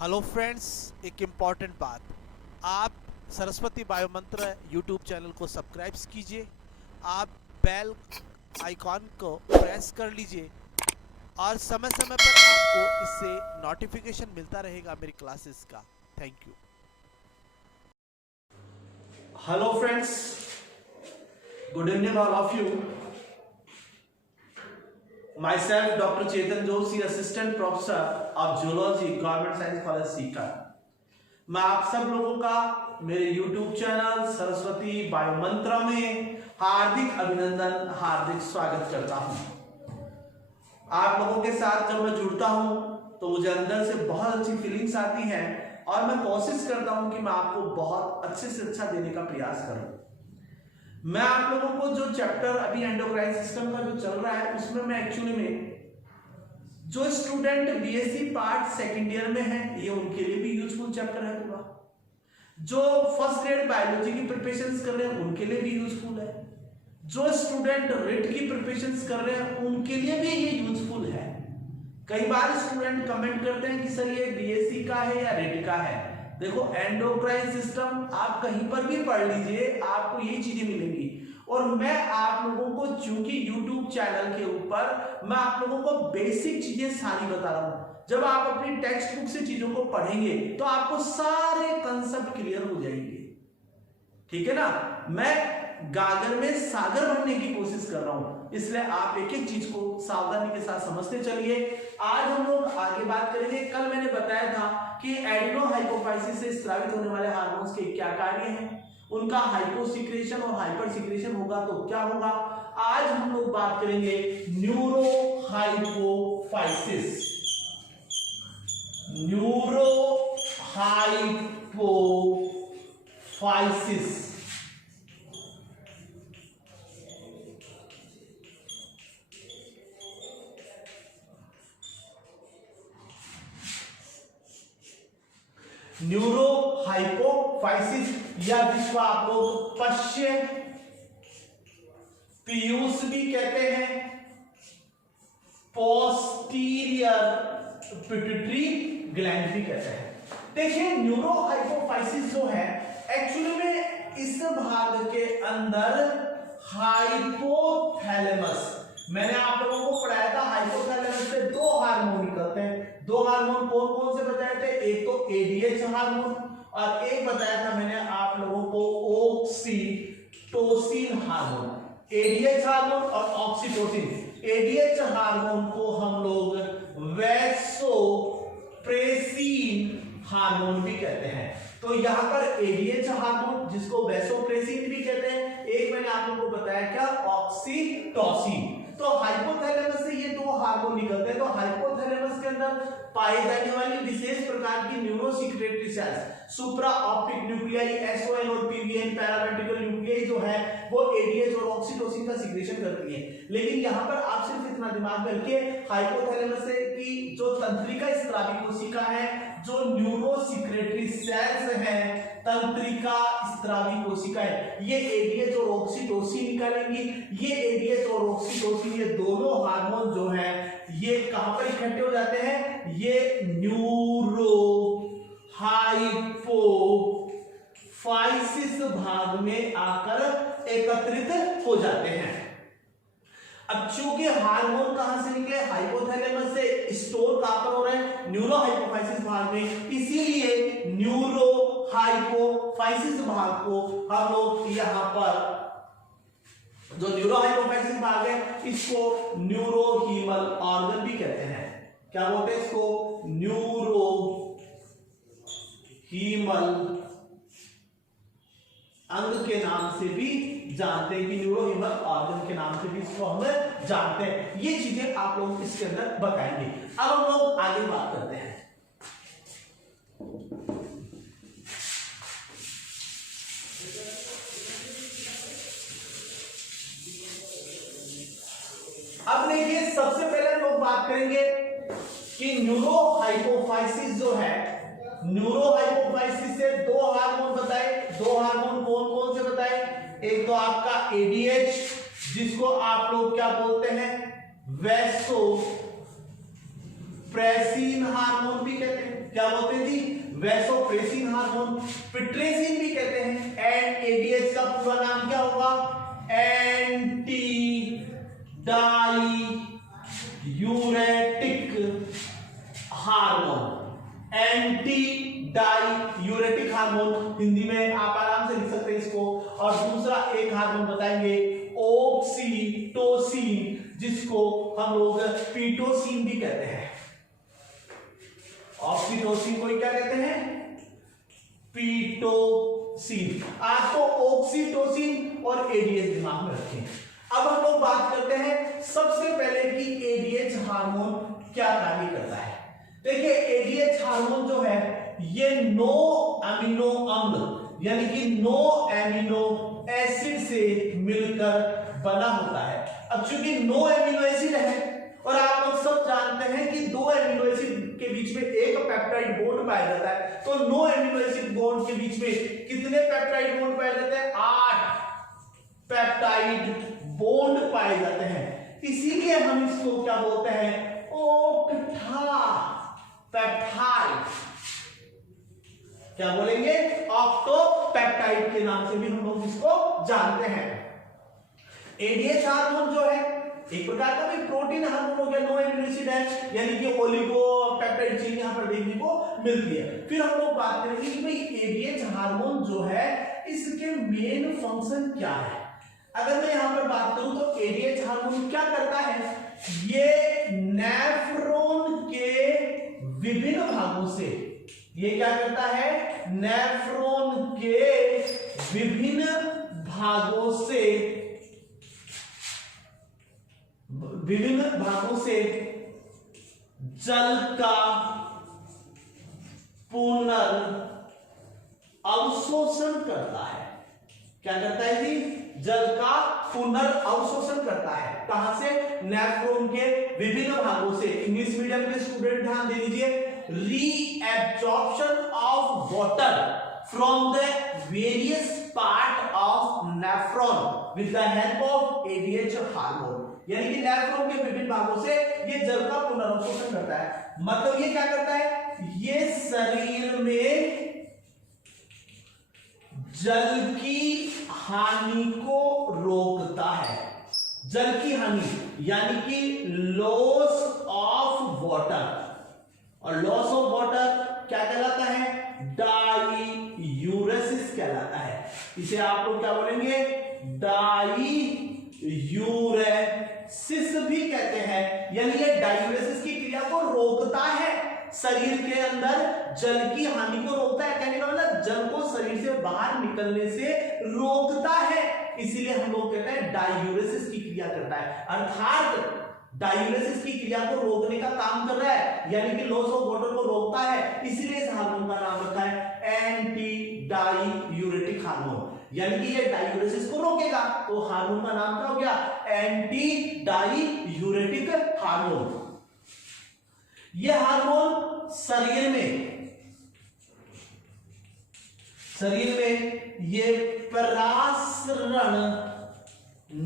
Hello friends, एक important बात। आप सरस्वती बायोमंत्र यूट्यूब चैनल को सब्सक्राइब कीजिए। आप बेल आइकॉन को प्रेस कर लीजिए और समय समय पर आपको इससे नोटिफिकेशन मिलता रहेगा मेरी क्लासेस का। Thank you. Hello friends, good evening all of you. Myself Dr. Chetan Joshi, Assistant Professor of Zoology, Government Science College Sikar. मैं आप सब लोगों का मेरे YouTube चैनल सरस्वती बायोमंत्र में हार्दिक अभिनंदन, हार्दिक स्वागत करता हूं। आप लोगों के साथ जब मैं जुड़ता हूं तो मुझे अंदर से बहुत अच्छी फीलिंग्स आती हैं और मैं कोशिश करता हूं कि मैं आपको बहुत अच्छे से अच्छा देने का प्रयास करूं। मैं आप लोगों को जो चैप्टर अभी एंडोक्राइन सिस्टम का जो चल रहा है उसमें मैं एक्चुअली में जो student BSc part second year में है ये उनके लिए भी यूजफुल चैप्टर है पूरा। जो फर्स्ट ग्रेड बायोलॉजी की प्रिपरेशन कर रहे हैं उनके लिए भी यूजफुल है। जो स्टूडेंट रिट की प्रिपरेशन कर रहे हैं उनके लिए भी ये यूजफुल है। कई बार स्टूडेंट कमेंट करते हैं कि सर ये बीएससी का है या रिट का है। देखो, एंडोक्राइन सिस्टम आप कहीं पर भी पढ़ लीजिए, आपको ये चीजें मिलेंगी। और मैं आप लोगों को चूंकि YouTube चैनल के ऊपर मैं आप लोगों को बेसिक चीजें सारी बता रहा हूं। जब आप अपनी टेक्स्ट बुक से चीजों को पढ़ेंगे तो आपको सारे कंसेप्ट क्लियर हो जाएंगे। ठीक है ना। मैं गागर में सागर बनने की कोशिश कर रहा हूं, इसलिए आप एक एक चीज को सावधानी के साथ समझते चलिए। आज हम लोग आगे बात करेंगे। कल मैंने बताया था कि एडिनोहाइपोफाइसिस से स्रावित होने वाले हार्मोन्स के क्या कार्य हैं, उनका हाइपोसिक्रेशन और हाइपर सिक्रेशन होगा तो क्या होगा। आज हम लोग बात करेंगे न्यूरोहाइपोफाइसिस। न्यूरोहाइपोफाइसिस न्यूरोहाइपोफाइसिस या जिसको आप लोग पश्य पीयूष भी कहते हैं, पोस्टीरियर पिट्यूटरी ग्लैंड भी कहते हैं। देखिए, न्यूरोहाइपोफाइसिस जो है एक्चुअली में इस भाग के अंदर हाइपोथैलेमस, मैंने आप लोगों को पढ़ाया था हाइपोथैलेमस से दो हार्मोन निकलते हैं। दो हार्मोन कौन कौन से बताए थे, एक तो एडीएच हार्मोन और एक बताया था मैंने आप लोगों को ऑक्सीटोसिन हार्मोन। एडीएच हार्मोन और ऑक्सीटोसिन। एडीएच हार्मोन को हम लोग वैसोप्रेसिन हार्मोन भी कहते हैं। तो यहां पर एडीएच हार्मोन जिसको वैसोप्रेसिन भी कहते हैं, एक मैंने आप लोगों को बताया क्या, ऑक्सीटोसिन। तो हाइपोथैलेमस से ये दो हार्मोन निकलते हैं। तो हाइपोथैलेमस के अंदर पाई जाने वाली विशेष प्रकार की neurosecretory cells, supra optic nuclei, SON और पीवीएन पैरावेंट्रिकल न्यूक्लियाई जो है वो एडीएच और ऑक्सीटोसिन का सिक्रेशन करती है। लेकिन यहां पर आप सिर्फ इतना दिमाग में रखिए, हाइपोथैलेमस से की जो तंत्रिका स्रावी कोशिका है, जो न्यूरोसिक्रेटरी सेल्स हैं, तंत्रिका स्रावी कोशिकाएं, ये एडीएच और ऑक्सीटोसिन निकालेंगी। ये एडीएच और ऑक्सीटोसिन ये दोनों हार्मोन जो हैं ये कहां पर इकट्ठे हो जाते हैं, ये न्यूरोहाइपोफाइसिस भाग में आकर एकत्रित हो जाते हैं। अब चूंकि हार्मोन कहां से निकले, हाइपोथैलेमस से, स्टोर कहां पर हो रहे हैं, न्यूरोहाइपोफाइसिस भाग में, इसीलिए न्यूरोहाइपोफाइसिस भाग को हम लोग यहां पर जो न्यूरोहाइपोफाइसिस भाग है इसको न्यूरोहीमल ऑर्गन भी कहते हैं। क्या बोलते हैं इसको, न्यूरोहीमल अंग के नाम से भी जानते हैं, कि न्यूरोहीमल ऑर्गन के नाम से भी इसको हम जानते हैं। ये चीजें आप लोग इसके अंदर बताएंगे। अब हम लोग आगे बात करते हैं। अब देखिए, सबसे पहले हम लोग बात करेंगे कि न्यूरोहाइपोफाइसिस जो है, न्यूरोहाइपोफाइसिस से दो हार्मोन बताए। दो हार्मोन कौन कौन से बताए, एक तो आपका एडीएच जिसको आप लोग क्या बोलते हैं, वैसोप्रेसिन हार्मोन भी कहते हैं। क्या बोलते हैं जी, वैसोप्रेसिन हार्मोन, पिट्रेसिन भी कहते हैं। एंड एडीएच का पूरा नाम क्या होगा, anti diuretic hormone. Anti diuretic hormone Hindi में आप आराम से लिख सकते हैं इसको। और दूसरा एक हार्मोन बताएंगे ऑक्सीटोसिन, जिसको हम लोग पीटोसिन भी कहते हैं। ऑक्सीटोसिन को क्या कहते हैं, पीटोसिन। आपको ऑक्सीटोसिन और एडीएच दिमाग में रखें। अब हम लोग बात करते हैं सबसे पहले कि एडीएच हार्मोन क्या कार्य करता है। देखिए एडीएच हार्मोन जो है ये नो अमीनो अम्ल यानी कि नो अमीनो एसिड से मिलकर बना होता है। अब चूंकि नो अमीनो एसिड है और आप लोग सब जानते हैं कि दो अमीनो एसिड के बीच में एक पेप्टाइड बॉन्ड पाया जाता है, तो नो अमीनो एसिड बॉन्ड के बीच में कितने पेप्टाइड बॉन्ड पाए जाते हैं, 8 पेप्टाइड बॉन्ड पाए जाते हैं। इसीलिए हम इसको क्या बोलते हैं, ऑक्टा पेप्टाइड। क्या बोलेंगे, ऑक्टोपेप्टाइड के नाम से भी हम लोग इसको जानते हैं। एडीएच हार्मोन जो है एक प्रकार का भी प्रोटीन हार्मोन हो गया, नो अमीनो एसिड है, यानी कि ओलिगोपेप्टाइड चेन यहां पर देखने को मिलती है। फिर हम लोग बात करेंगे कि भाई एडीएच हार्मोन जो है इसके मेन फंक्शन क्या है। अगर मैं यहां पर बात करूं तो एडीएच हार्मोन क्या करता है, ये नेफ्रॉन के विभिन्न भागों से, ये क्या करता है, नेफ्रॉन के विभिन्न भागों से जल का पुनर्अवशोषण करता है। क्या करता है जी, जल का पुनर्अवशोषण करता है। कहां से, नेफ्रॉन के विभिन्न भागों से। इंग्लिश मीडियम के स्टूडेंट ध्यान दे लीजिए, reabsorption of water from the various part of nephron with the help of ADH hormone. यानी कि नेफ्रॉन के विभिन्न भागों से ये जल का पुनर्अवशोषण करता है। मतलब ये क्या करता है, ये शरीर में जल की हानि को रोकता है। जल की हानि यानी कि लॉस ऑफ वाटर, और लॉस ऑफ वाटर क्या कहलाता है, डाईयूरेसिस कहलाता है। इसे आप लोग क्या बोलेंगे, डाईयूरेसिस भी कहते हैं। यानी ये डाईयूरेसिस की क्रिया को रोकता है, शरीर के अंदर जल की हानि को रोकता है। कहने का मतलब जल को शरीर से बाहर निकलने से रोकता है, इसीलिए हम लोग कहते हैं डाईयूरेसिस की क्रिया करता है। अर्थात डायूरेसिस की क्रिया को रोकने का काम कर रहा है, यानी कि लॉस ऑफ वाटर को रोकता है। इसीलिए इस हार्मोन का नाम रखा है एंटी डायूरेटिक हार्मोन। यानी कि ये डायूरेसिस को रोकेगा, तो हार्मोन का नाम क्या हो गया, एंटी डायूरेटिक हार्मोन। ये हार्मोन शरीर में ये परासरण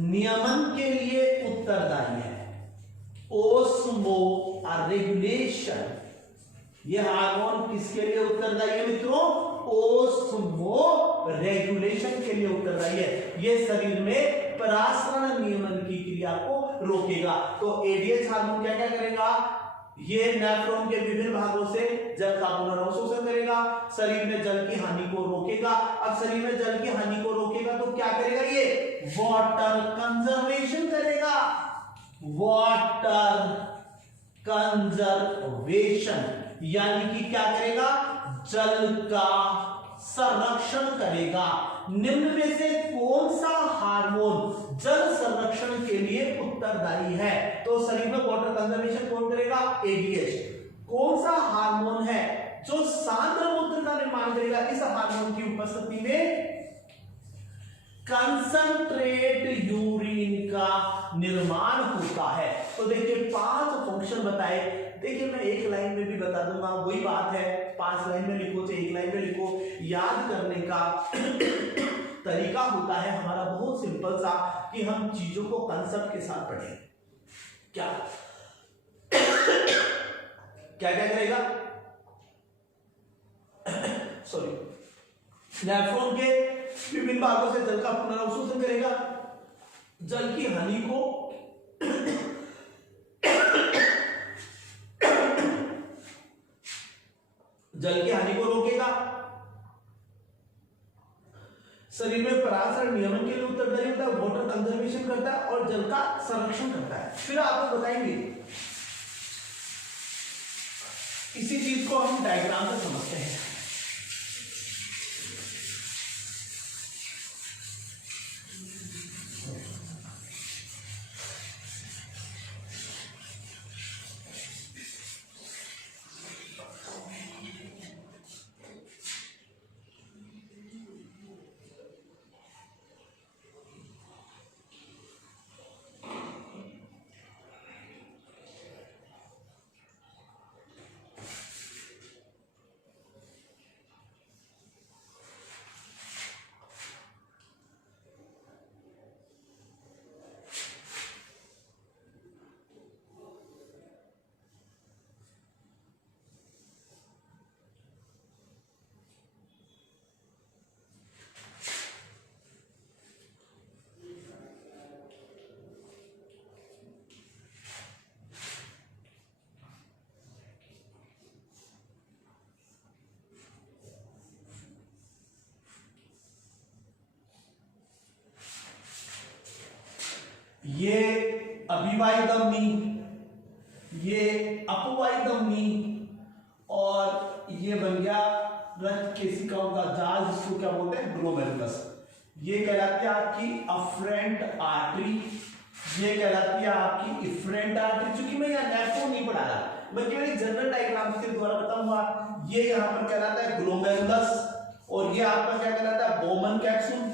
नियमन के लिए उत्तरदायी है। ओस्मो रेगुलेशन, ये हार्मोन किसके लिए उत्तरदायी है मित्रों, ओस्मो रेगुलेशन के लिए उत्तरदायी है। ये शरीर में परासरण नियमन की क्रिया को रोकेगा। तो एडीएच हार्मोन क्या क्या करेगा, ये नेफ्रॉन के विभिन्न भागों से जल का पुनर्अवशोषण करेगा, शरीर में जल की हानि को रोकेगा। अब शरीर में जल की हानि को रोकेगा तो क्या करेगा, ये वाटर कंजर्वेशन करेगा। वाटर कंजर्वेशन यानी कि क्या करेगा, जल का संरक्षण करेगा। निम्न में से कौन सा हार्मोन जल संरक्षण के लिए उत्तरदायी है, तो शरीर में वाटर कंजर्वेशन कौन करेगा, एडीएच। कौन सा हार्मोन है जो सांद्र मूत्र का निर्माण करेगा, इस हार्मोन की उपस्थिति में कंसंट्रेट यूरिन का निर्माण होता है। तो देखिए 5 फंक्शन बताए। देखिए मैं एक लाइन में भी बता दूंगा, वही बात है, 5 लाइन में लिखो चाहे 1 लाइन में लिखो। याद करने का तरीका होता है हमारा बहुत सिंपल सा, कि हम चीजों को कंसेप्ट के साथ पढ़ें। क्या क्या क्या करेगा, नेफ्रॉन के विभिन्न भागों से जल का पुनर्अवशोषण करेगा, जल की हानि को रोकेगा, शरीर में पराशरण नियमन के लिए उत्तरदायी होता है, वाटर कंजर्वेशन करता है और जल का संरक्षण करता है। फिर आपको बताएंगे, इसी चीज को हम डायग्राम से समझते हैं। ये अभिवाही धमनी, ये अपवाही धमनी और ये बन गया रक्त केशिकाओं का जाल, जिसको क्या बोलते हैं, ग्लोमेरुलस। ये कहलाती है आपकी अफरेंट आर्टरी, ये कहलाती है आपकी इफरेंट आर्टरी। चूंकि मैं यहाँ नेफ्रॉन नहीं पढ़ा रहा, मैं केवल एक जनरल डायग्राम के द्वारा बताऊंगा। ये यहाँ पर कहलाता है ग्लोमेरुलस और ये आपका क्या कहलाता है, बोमन कैप्सूल।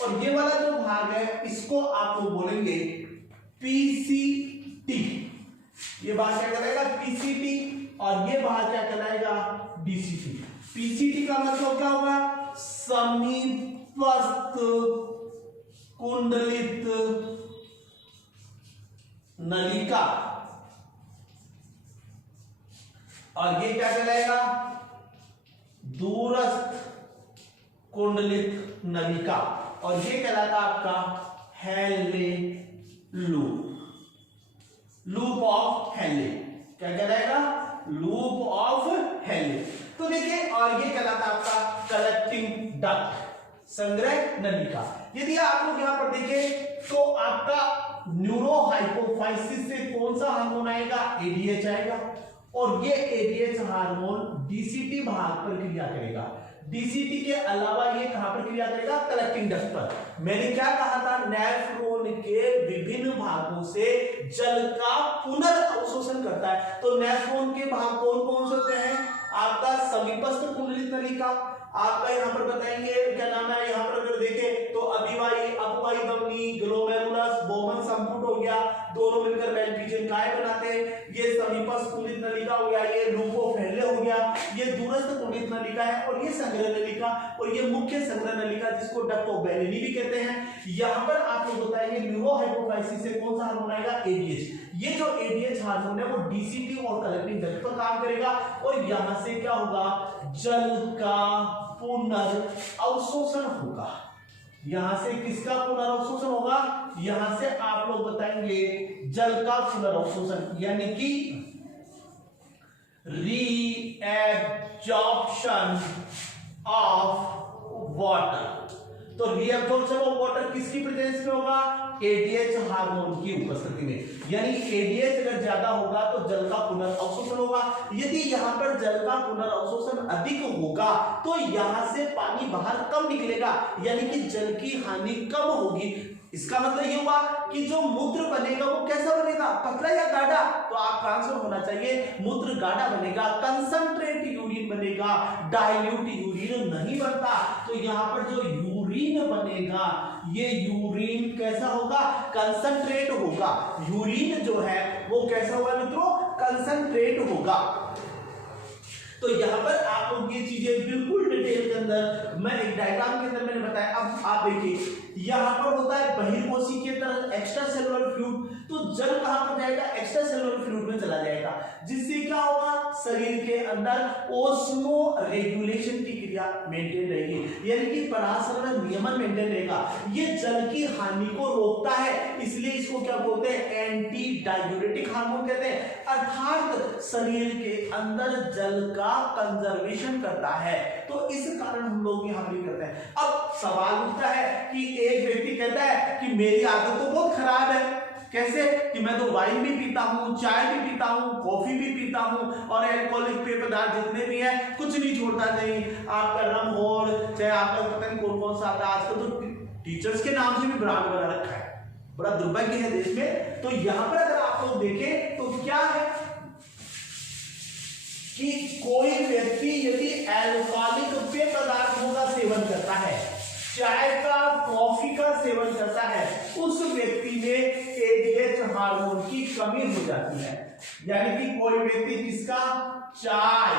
और ये वाला जो भाग है इसको आप लोग बोलेंगे पीसीटी। ये भाग क्या कहलाएगा, पीसीटी, और ये भाग क्या कहलाएगा, डीसीटी। पीसीटी का मतलब क्या होगा, समीपस्थ कुंडलित नलिका, और ये क्या कहलाएगा, दूरस्थ कुंडलित नलिका, और ये कहलाता आपका हेले लूप ऑफ हेले। क्या कहलाएगा, लूप ऑफ हेले। तो देखिए, और ये कहलाता आपका कलेक्टिंग डक्ट, संग्रह नलिका। यदि आप लोग यहां पर देखें तो आपका न्यूरोहाइपोफाइसिस से कौन सा हार्मोन आएगा, एडीएच आएगा, और ये एडीएच हार्मोन डीसीटी भाग पर क्रिया करेगा। डीसीटी के अलावा ये कहां पर क्रिया करेगा, कलेक्टिंग डक्ट पर। मैंने क्या कहा था, नेफ्रॉन के विभिन्न भागों से जल का पुनर्अवशोषण करता है। तो नेफ्रॉन के भाग कौन कौन से होते हैं, आपका समीपस्थ कुंडलित नलिका, आपका यहां पर बताएंगे क्या नाम है, यहां पर अगर देखें तो अभिवाही, अपवाही धमनी, ग्लोमेरुलस, बोमन संपुट हो गया, दोनों मिलकर मेल्पिजियन काय बनाते हैं। ये समीपस्थ कुंडलित नलिका हो गया, ये लूप ऑफ हेले हो गया, ये दूरस्थ कुंडलित नलिका है, और ये संग्रह नलिका, और ये मुख्य संग्रह नलिका जिसको डक्ट ऑफ बेरेनी भी कहते हैं। यहां पर आप लोग बताएंगे न्यूरोहाइपोफाइसिस से कौन सा हार्मोन आएगा, एडीएच। ये जो एडीएच हार्मोन है वो डीसीटी और कलेक्टिंग डक्ट पर काम करेगा, और यहां से क्या होगा, जल का पुनर्अवशोषण होगा। यहां से किसका पुनर्अवशोषण होगा, यहां से आप लोग बताएंगे जल का पुनर्अवशोषण, यानी कि रीएब्जॉर्प्शन ऑफ वाटर। तो रीएब्जॉर्प्शन ऑफ वाटर किसकी प्रेजेंस में होगा, एडीएच हार्मोन की उपस्थिति में। यानी एडीएच अगर ज्यादा होगा तो जल का पुनर्अवशोषण होगा। यदि यहां पर जल का पुनर्अवशोषण अधिक होगा तो यहां से पानी बाहर कम निकलेगा, यानी कि जल की हानि कम होगी। इसका मतलब ये हुआ कि जो मूत्र बनेगा वो कैसा बनेगा, पतला या गाढ़ा, तो आपका आंसर होना चाहिए मूत्र गाढ़ा बनेगा, कंसंट्रेट यूरिन बनेगा, डाइल्यूट यूरिन नहीं बनता। तो यहां पर जो यूरिन बनेगा ये यूरिन कैसा होगा, कंसंट्रेट होगा। यूरिन जो है वो कैसा होगा मित्रों, कंसंट्रेट होगा। तो यहां पर आप लोग ये चीजें बिल्कुल डिटेल के अंदर, मैं एक डायग्राम के अंदर मैंने बताया। अब आप देखिए यहाँ पर होता है बहिर्कोशिकीय तरल, एक्स्ट्रा सेलुलर फ्लूइड। तो जल कहां पर जाएगा? एक्स्ट्रा सेलुलर फ्लूइड में चला जाएगा, जिससे क्या होगा? शरीर के अंदर ओस्मो रेगुलेशन की क्रिया मेंटेन रहेगी, यानी कि परासरण नियमन मेंटेन रहेगा। ये जल की हानि को रोकता है, इसलिए इसको क्या बोलते हैं? एंटी डायूरेटिक हार्मोन कहते हैं, अर्थात शरीर के अंदर जल का कंजर्वेशन करता है। तो इस कारण हम लोग यहाँ पर करते हैं। अब सवाल उठता है कि एक व्यक्ति कहता है कि मेरी आदत तो बहुत खराब है, कैसे? कि मैं तो वाइन भी पीता हूँ, चाय भी पीता हूँ, कॉफी भी पीता हूँ, और एल्कोहलिक पेय पदार्थ जितने भी हैं कुछ नहीं छोड़ता। नहीं आपका रम हो, चाहे आपका पता नहीं कौन कौन सा आता है, आजकल तो टीचर्स के नाम से भी ब्रांड बना रखा है, बड़ा दुर्भाग्य है देश में। तो यहाँ पर अगर आप लोग देखें तो क्या है कि कोई व्यक्ति यदि एल्कोहलिक पेय पदार्थों का सेवन करता है, चाय का, कॉफी का सेवन करता है, उस व्यक्ति में एडीएच हार्मोन की कमी हो जाती है। यानी कि कोई व्यक्ति किसका? चाय,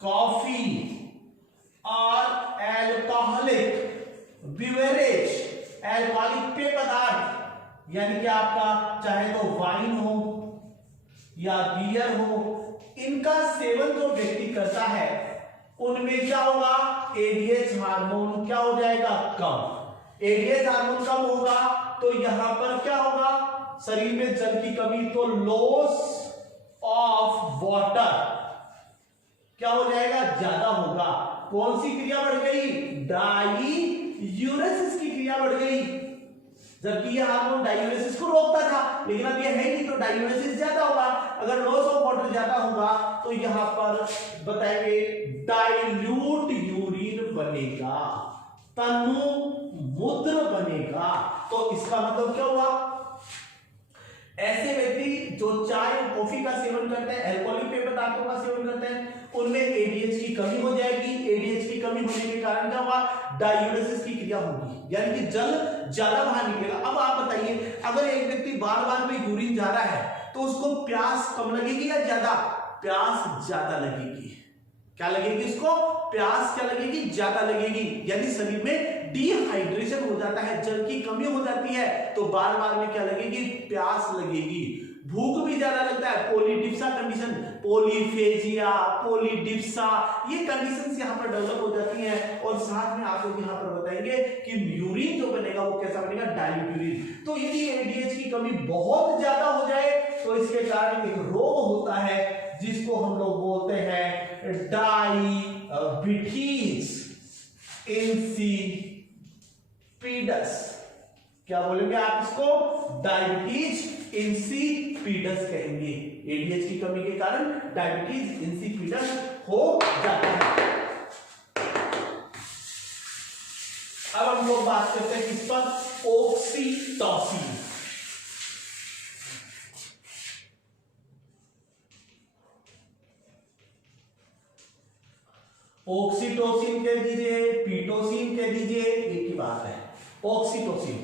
कॉफी और एल्कोहलिक बिवरेज, एल्कोहलिक पेय पदार्थ, यानी कि आपका चाहे तो वाइन हो या बियर हो, इनका सेवन जो व्यक्ति करता है उनमें क्या होगा? एडीएच हार्मोन क्या हो जाएगा? कम। एडीएच हार्मोन कम होगा तो यहां पर क्या होगा? शरीर में जल की कमी, तो लॉस ऑफ वाटर क्या हो जाएगा? ज्यादा होगा। कौन सी क्रिया बढ़ गई? डाईयूरेसिस की क्रिया बढ़ गई, जबकि यह हार्मोन डायूरेसिस को रोकता था, लेकिन अब यह है नहीं, तो डायूरेसिस ज्यादा होगा। अगर लॉस ऑफ वाटर ज्यादा होगा तो यहां पर बताएंगे डाइल्यूट यूरिन बनेगा, तनु मूत्र बनेगा। तो इसका मतलब क्या हुआ? ऐसे व्यक्ति जो चाय और कॉफी का सेवन करते हैं, एल्कोहलिक पेय पदार्थों का सेवन करते हैं, उनमें एडीएच की कमी हो जाएगी। एडीएच की कमी होने के कारण क्या हुआ? डायूरेसिस की क्रिया होगी, यानी कि जल ज्यादा बाहर निकलेगा। अब आप बताइए, अगर एक व्यक्ति बार बार में यूरिन जा रहा है तो उसको प्यास कम लगेगी या ज्यादा? प्यास ज्यादा लगेगी। क्या लगेगी उसको? प्यास क्या लगेगी? ज्यादा लगेगी, यानी शरीर में डिहाइड्रेशन हो जाता है, जल की कमी हो जाती है, तो बार बार में क्या लगेगी? प्यास लगेगी। भूख भी ज्यादा लगता है, पॉलीडिप्सा कंडीशन, पॉलीफेजिया, पॉलीडिप्सा, ये कंडीशंस यहां पर डेवलप हो जाती हैं। और साथ में आप लोग यहां पर बताएंगे कि यूरिन जो बनेगा वो कैसा बनेगा? Dilute urine. तो यदि एडीएच की कमी बहुत ज्यादा हो जाए तो इसके कारण एक रोग होता है जिसको हम लोग बोलते हैं डायबिटीज इंसिपिडस। क्या बोलेंगे आप इसको? डायबिटीज इंसिपिडस कहेंगे। एडीएच की कमी के कारण डायबिटीज इंसिपिडस हो जाता है। अब हम लोग बात करते हैं किस पर? ऑक्सीटोसिन। ऑक्सीटोसिन कह दीजिए, पीटोसिन कह दीजिए, एक ही बात है। ऑक्सीटोसिन,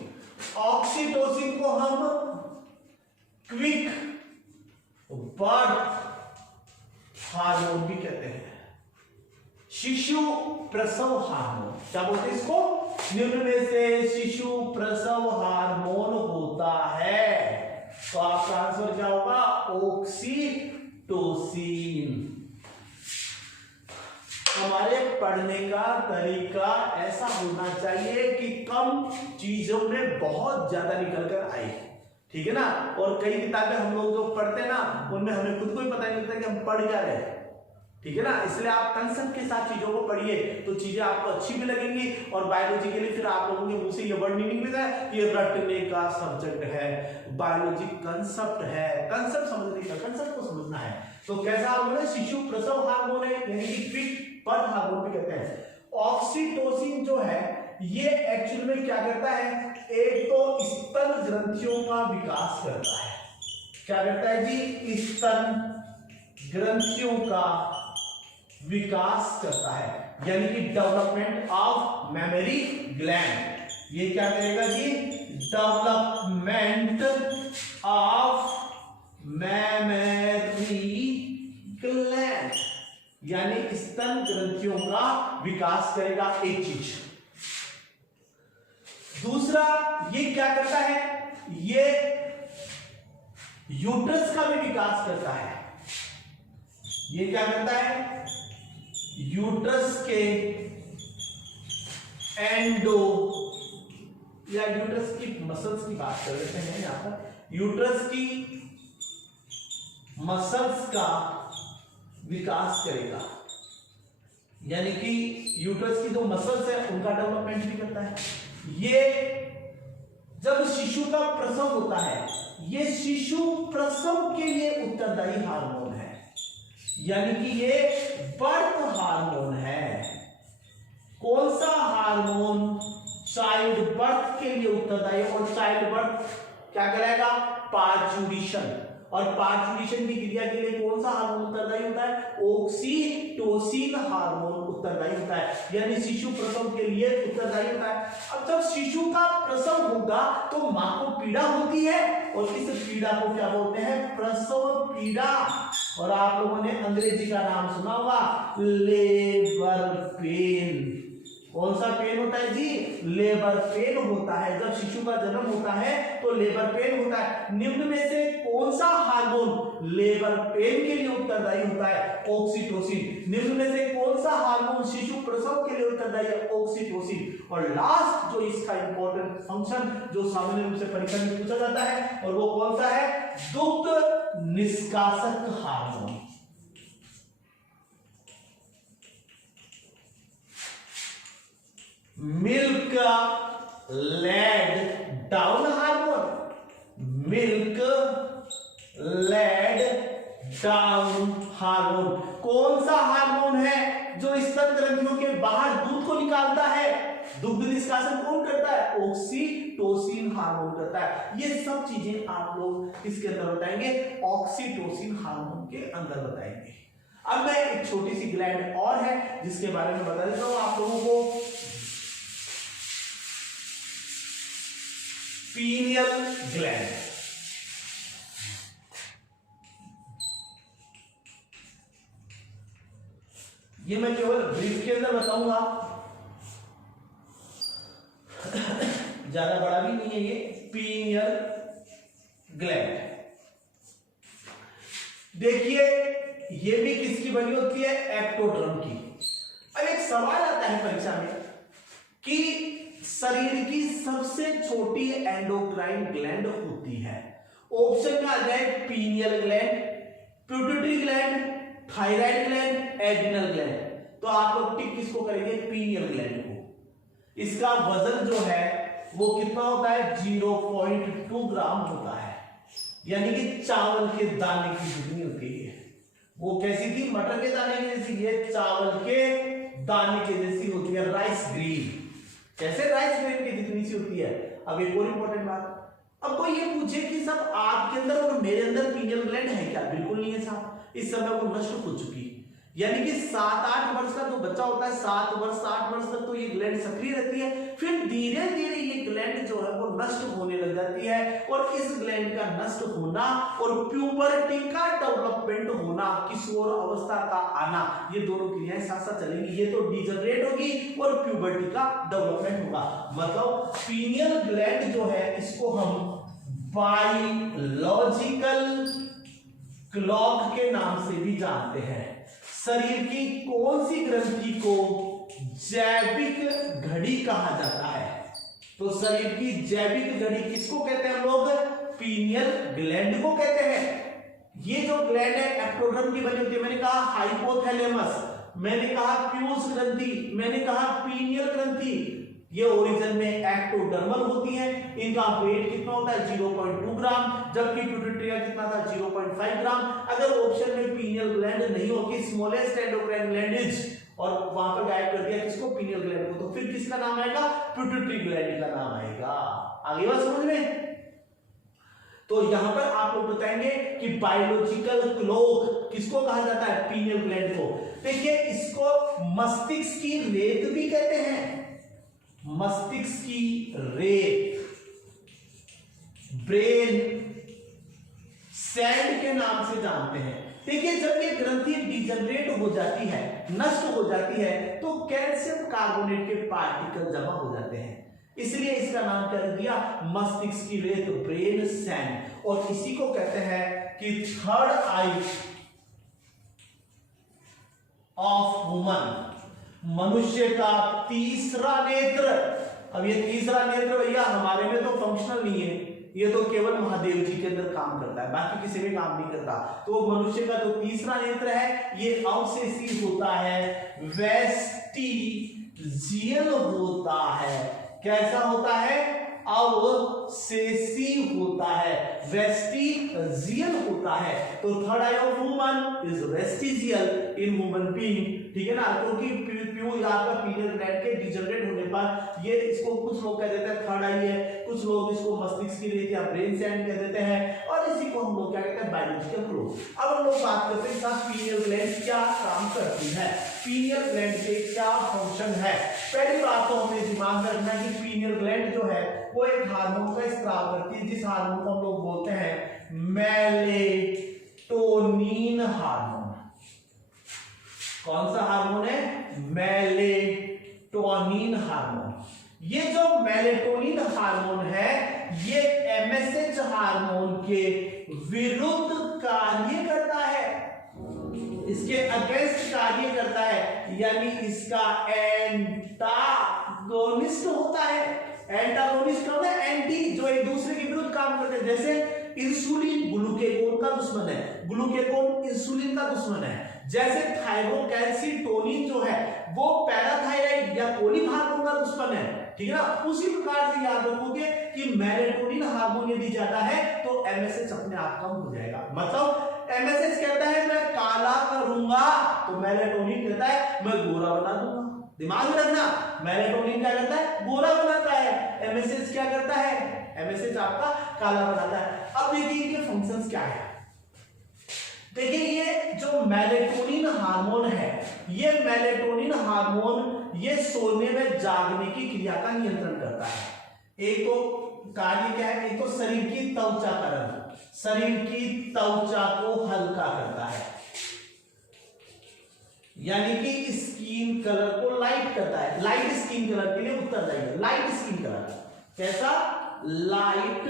ऑक्सीटोसिन को हम क्विक बर्थ हार्मोन भी कहते हैं, शिशु प्रसव हार्मोन। क्या बोलते हैं इसको? निम्न में से शिशु प्रसव हार्मोन होता है, तो आपका आंसर क्या होगा? ऑक्सीटोसिन। हमारे पढ़ने का तरीका ऐसा होना चाहिए कि कम चीजों में बहुत ज्यादा निकल कर आए, ठीक है ना। और कई किताबें हम लोग जो पढ़ते हैं ना, उनमें हमें खुद को ही पता नहीं लगता कि हम पढ़ क्या रहे हैं, ठीक है ना। इसलिए आप कंसेप्ट के साथ चीजों को पढ़िए तो चीजें आपको अच्छी भी लगेंगी। और बायोलॉजी के लिए फिर आप लोगों के मुंह से ये वर्ड नहीं निकलेगा ये रटने का सब्जेक्ट है, बायोलॉजी कंसेप्ट है, कंसेप्ट समझने का, कंसेप्ट को समझना है। तो कैसा हार्मोन है? शिशु प्रसव हार्मोन है, यानी कि क्विक बर्थ हार्मोन भी कहते हैं। ऑक्सीटोसिन जो है ये एक्चुअल में क्या करता है? एक तो स्तन ग्रंथियों का विकास करता है। क्या करता है जी? स्तन ग्रंथियों का विकास करता है, यानी कि डेवलपमेंट ऑफ मेमोरी ग्लैंड। ये क्या करेगा जी? डेवलपमेंट ऑफ मेमोरी ग्लैंड, यानी स्तन ग्रंथियों का विकास करेगा। एक चीज दूसरा ये क्या करता है, ये यूट्रस का भी विकास करता है। ये क्या करता है, यूट्रस के एंडो या यूट्रस की मसल्स की बात कर लेते हैं यहां पर, यूट्रस की मसल्स का विकास करेगा, यानी कि यूट्रस की जो मसल्स है उनका डेवलपमेंट भी करता है। ये जब शिशु का प्रसव होता है, ये शिशु प्रसव के लिए उत्तरदायी हार्मोन है, यानी कि ये बर्थ हार्मोन है। कौन सा हार्मोन चाइल्ड बर्थ के लिए उत्तरदायी, और चाइल्ड बर्थ क्या कराएगा, पार्चुरेशन, और पार्चुरेशन की क्रिया के लिए कौन सा हार्मोन उत्तरदायी होता है, ऑक्सीटोसिन हार्मोन उत्तरदायी होता है, यानी शिशु प्रसव के लिए उत्तरदायी होता है। अब जब शिशु का प्रसव होगा तो मां को पीड़ा होती है, और इस पीड़ा को क्या बोलते हैं, प्रसव पीड़ा। और आप लोगों ने अंग्रेजी का नाम सुना होगा, लेबर पेन। कौन सा पेन होता है जी, लेबर पेन होता है। जब शिशु का जन्म होता है तो लेबर पेन होता है। निम्न में से कौन सा हार्मोन लेबर पेन के लिए उत्तरदायी होता है, ऑक्सीटोसिन। निम्न में से कौन सा हार्मोन शिशु प्रसव के लिए उत्तरदायी है, ऑक्सीटोसिन। और लास्ट जो इसका इंपॉर्टेंट फंक्शन जो सामान्य रूप से परीक्षा में पूछा जाता है, और वो कौन सा है, दुग्ध निष्कासक hormone. Milk let down hormone, milk let down hormone. कौन सा हार्मोन है जो स्तन ग्रंथियों के बाहर दूध को निकालता है, दुग्ध निष्कासन कौन करता है, ऑक्सीटोसिन हार्मोन करता है। ये सब चीजें आप लोग इसके अंदर बताएंगे, ऑक्सीटोसिन हार्मोन के अंदर बताएंगे। अब मैं एक छोटी सी ग्लैंड और है जिसके बारे में बता देता हूं आप लोगों को, पीनियल ग्लैंड। ये मैं केवल ब्रीफ के अंदर बताऊंगा, ज्यादा बड़ा भी नहीं है ये पीनियल ग्लैंड। देखिए ये भी किसकी बनी होती है, एक्टोडर्म की। अब एक सवाल आता है परीक्षा में कि शरीर की सबसे छोटी एंडोक्राइन ग्लैंड होती है। ऑप्शन में आ जाए pineal gland, pituitary gland, thyroid gland, adrenal gland. तो आप लोग टिक किसको करेंगे, पीनियल ग्लैंड को। इसका वजन जो है वो कितना होता है, 0.2 ग्राम होता है, यानी कि चावल के दाने की जितनी होती है। वो कैसी थी, मटर के दाने की जैसी, ये चावल के दाने के जैसी होती है, राइस ग्रीन। कैसे, राइस ग्रेन की जितनी सी होती है। अब एक और इंपॉर्टेंट बात, अब कोई ये पूछे कि सब आपके अंदर और मेरे अंदर पीनियल ग्लैंड है क्या, बिल्कुल नहीं है साहब, इस समय वो नष्ट हो चुकी। यानी कि 7-8 वर्ष का जो बच्चा होता है, 7 वर्ष 8 वर्ष तक तो ये ग्लैंड सक्रिय रहती है, फिर धीरे धीरे ये ग्लैंड जो है वो नष्ट होने लग जाती है। और इस ग्लैंड का नष्ट होना और प्यूबर्टी का डेवलपमेंट होना, किशोर अवस्था का आना, ये दोनों क्रियाएं साथ साथ चलेंगी। ये तो डिजनरेट होगी और प्यूबर्टी का डेवलपमेंट होगा। मतलब पीनियल ग्लैंड जो है इसको हम बायोलॉजिकल क्लॉक के नाम से भी जानते हैं। शरीर की कौन सी ग्रंथि को जैविक घड़ी कहा जाता है, तो शरीर की जैविक घड़ी किसको कहते हैं हम लोग, पीनियल ग्लैंड को कहते हैं। ये जो ग्लैंड है एक्टोडर्म की बनी होती है। मैंने कहा हाइपोथैलेमस, मैंने कहा प्यूस ग्रंथि, मैंने कहा पीनियल ग्रंथि, ये ओरिजिन में एक्टोडर्मल होती है। इनका वेट कितना होता है, 0.2 ग्राम, जबकि पिट्यूटरी कितना था, 0.5 ग्राम। अगर ऑप्शन में पीनियल ग्लैंड नहीं होगी, स्मॉलेस्ट एंडोक्राइन ग्लैंड इज, और वहां पर गायब कर दिया किसको, पीनियल ग्लैंड को, तो फिर किसका नाम आएगा, पिट्यूटरी ग्लैंड का नाम आएगा। आगे बात समझ में। तो यहां पर आप लोग बताएंगे कि बायोलॉजिकल क्लॉक किसको कहा जाता है, पीनियल ग्लैंड को। देखिए इसको मस्तिष्क की रेत भी कहते हैं, मस्तिष्क की रेत, ब्रेन सैंड के नाम से जानते हैं। देखिए जब ये ग्रंथि डिजनरेट हो जाती है, नष्ट हो जाती है, तो कैल्शियम कार्बोनेट के पार्टिकल जमा हो जाते हैं। इसलिए इसका नाम क्या रख दिया, मस्तिष्क की रेत, ब्रेन सैंड। और इसी को कहते हैं कि थर्ड आई ऑफ वुमन, मनुष्य का तीसरा नेत्र। अब ये तीसरा नेत्र भैया हमारे में तो फंक्शनल नहीं है, ये तो केवल महादेव जी के अंदर काम करता है, बाकी किसी में काम नहीं करता। तो मनुष्य का जो तीसरा नेत्र है ये अवशेषी होता है, वेस्टिजियल होता है। कैसा होता है, अवशेषी होता है, वेस्टिजियल होता है। तो third I of woman is vestigial in woman being, ठीक है ना, क्योंकि आपका पीनियल ग्लैंड के डिजनरेट होने पर ये, इसको कुछ लोग कह देते हैं थर्ड आई है, कुछ लोग इसको मस्तिष्क की रेत या ब्रेन सैंड कह देते हैं, और इसी को हम लोग क्या कहते हैं, बायोलॉजिकल क्लॉक। अब हम लोग बात करते हैं साथ पीनियल ग्लैंड क्या काम करती है, पीनियल ग्लैंड के क्या फंक्शन है। पहली बात तो हमें दिमाग में रखना है कि पीनियल ग्लैंड जो है वो एक हार्मोन का स्त्राव करती है, जिस हार्मोन को हम लोग बोलते हैं मेलेटोनिन हार्मोन। कौन सा हार्मोन है, मेलेटोनिन हार्मोन। ये जो मेलेटोनिन हार्मोन है ये एमएसएच हार्मोन के विरुद्ध कार्य करता है, इसके अगेंस्ट कार्य करता है, यानी इसका एंटागोनिस्ट होता है। एंटागोनिस्ट क्या होता है, एंटी, जो एक दूसरे के विरुद्ध काम करते हैं। जैसे इंसुलिन ग्लूकेगोन का दुश्मन है, ग्लूकेगोन इंसुलिन का दुश्मन है। जैसे थायरोकैल्सिटोनिन जो है वो पैराथायराइड या कोलिक हार्मोन का दुश्मन है, ठीक है ना। उसी प्रकार से याद रखोगे कि मेलेटोनिन हार्मोन यदि ज्यादा है तो एमएसएच अपने आप कम हो जाएगा। मतलब एमएसएच कहता है मैं काला करूंगा, तो मेलेटोनिन कहता है मैं गोरा बना दूंगा। दिमाग में रखना, मेलेटोनिन क्या करता है, गोरा बनाता है, एमएसएच क्या करता है, एमएसएच आपका काला बनाता है। अब देखिए इनके फंक्शंस क्या है। देखिए ये जो मेलेटोनिन हार्मोन है, ये मेलेटोनिन हार्मोन ये सोने में जागने की क्रिया का नियंत्रण करता है। एक तो कार्य क्या है, एक तो शरीर की त्वचा का रंग, शरीर की त्वचा को हल्का करता है, यानी कि स्किन कलर को लाइट करता है। लाइट स्किन कलर के लिए उत्तरदायी है, लाइट स्किन कलर। कैसा, लाइट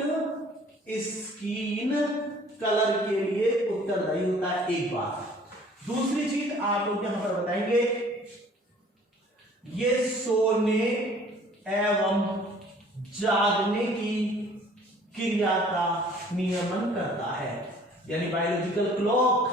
स्किन कलर के लिए उत्तरदायी होता है, एक बात। दूसरी चीज आप लोग यहां पर बताएंगे, ये सोने एवं जागने की क्रिया का नियमन करता है, यानी बायोलॉजिकल क्लॉक।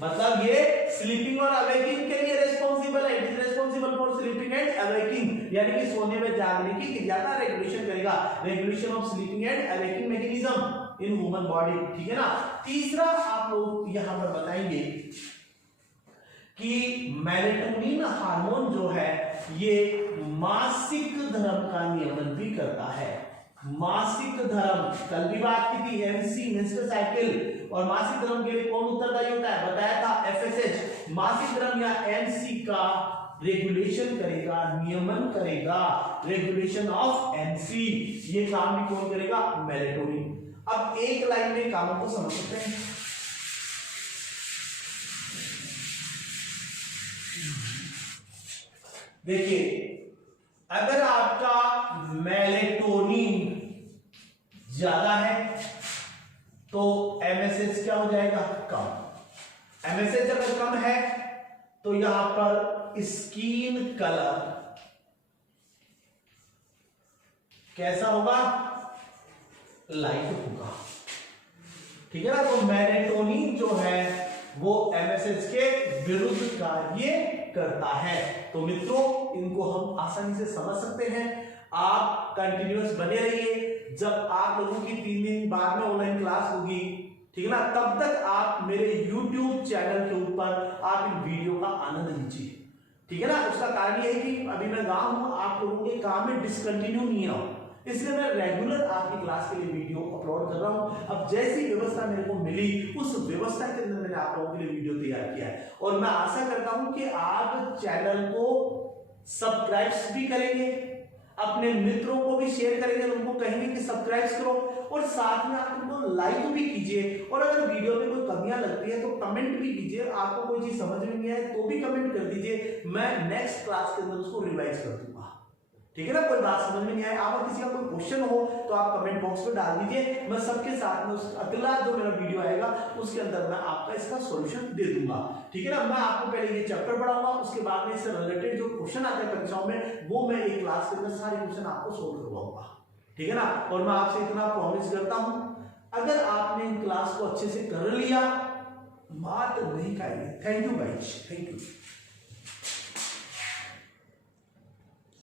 मतलब ये स्लीपिंग और अवेकिंग के लिए रिस्पॉन्सिबल है, it is responsible for sleeping and awaking, यानी कि सोने में जागने की क्रिया का रेगुलेशन करेगा, regulation of sleeping and awaking mechanism in human body, ठीक है ना। तीसरा आप लोग यहां पर बताएंगे कि मेलेटोनिन हार्मोन जो है ये मासिक धर्म का नियमन भी करता है। मासिक धर्म, कल भी बात की थी, एमसी मेंस्ट्रुअल साइकिल, और मासिक धर्म के लिए कौन उत्तरदायी होता है, बताया था एफएसएच। मासिक धर्म या एमसी का रेगुलेशन करेगा, नियमन करेगा, रेगुलेशन ऑफ एमसी, ये काम भी कौन करेगा, मेलेटोनिन। अब एक लाइन में कामों को समझ सकते हैं। देखिए अगर आपका मेलेटोनिन ज्यादा है तो एमएसएच क्या हो जाएगा, कम। एमएसएच अगर कम है तो यहां पर स्किन कलर कैसा होगा, लाइट होगा, ठीक है ना। तो मेलेटोनिन जो है वो एमएसएच के विरुद्ध कार्य करता है। तो मित्रों इनको हम आसानी से समझ सकते हैं। आप कंटिन्यूअस बने रहिए, जब आप लोगों की 3 दिन बाद में ऑनलाइन क्लास होगी, ठीक है ना, तब तक आप मेरे YouTube चैनल के ऊपर आप इन वीडियो का आनंद लीजिए, ठीक है ना। उसका कारण यह है कि अभी मैं गाँव हूं, आप लोगों के काम में डिसकंटिन्यू नहीं आऊं, इसलिए मैं रेगुलर आपकी क्लास के लिए वीडियो अपलोड कर रहा हूं। अब जैसी व्यवस्था मेरे को मिली उस व्यवस्था के अंदर मैंने आप लोगों के लिए वीडियो तैयार किया है, और मैं आशा करता हूं कि आप चैनल को सब्सक्राइब भी करेंगे, अपने मित्रों को भी शेयर करेंगे, उनको कहेंगे कि सब्सक्राइब करो, और साथ में आप उनको लाइक भी कीजिए। और अगर वीडियो में कोई कमियां लगती है तो कमेंट भी कीजिए, आपको कोई चीज समझ में नहीं आए तो भी कमेंट कर दीजिए, मैं नेक्स्ट क्लास के अंदर उसको रिवाइज कर दूंगा, ठीक है ना। कोई बात समझ में नहीं आई, आपको किसी का कोई क्वेश्चन हो तो आप कमेंट बॉक्स में डाल दीजिए, मैं सबके साथ में अगला जो मेरा वीडियो आएगा उसके अंदर मैं आपका इसका सॉल्यूशन दे दूंगा। ठीक है ना। मैं आपको पहले ये चैप्टर पढ़ाऊंगा, उसके बाद में इससे रिलेटेड जो क्वेश्चन आते हैं परीक्षाओं में वो मैं एक क्लास के अंदर सारे क्वेश्चन आपको सोल्व करवाऊंगा। ठीक है ना। और मैं आपसे इतना प्रॉमिस करता हूं, अगर आपने इन क्लास को अच्छे से कर लिया, मात नहीं खाएंगे। Thank you guys, thank you.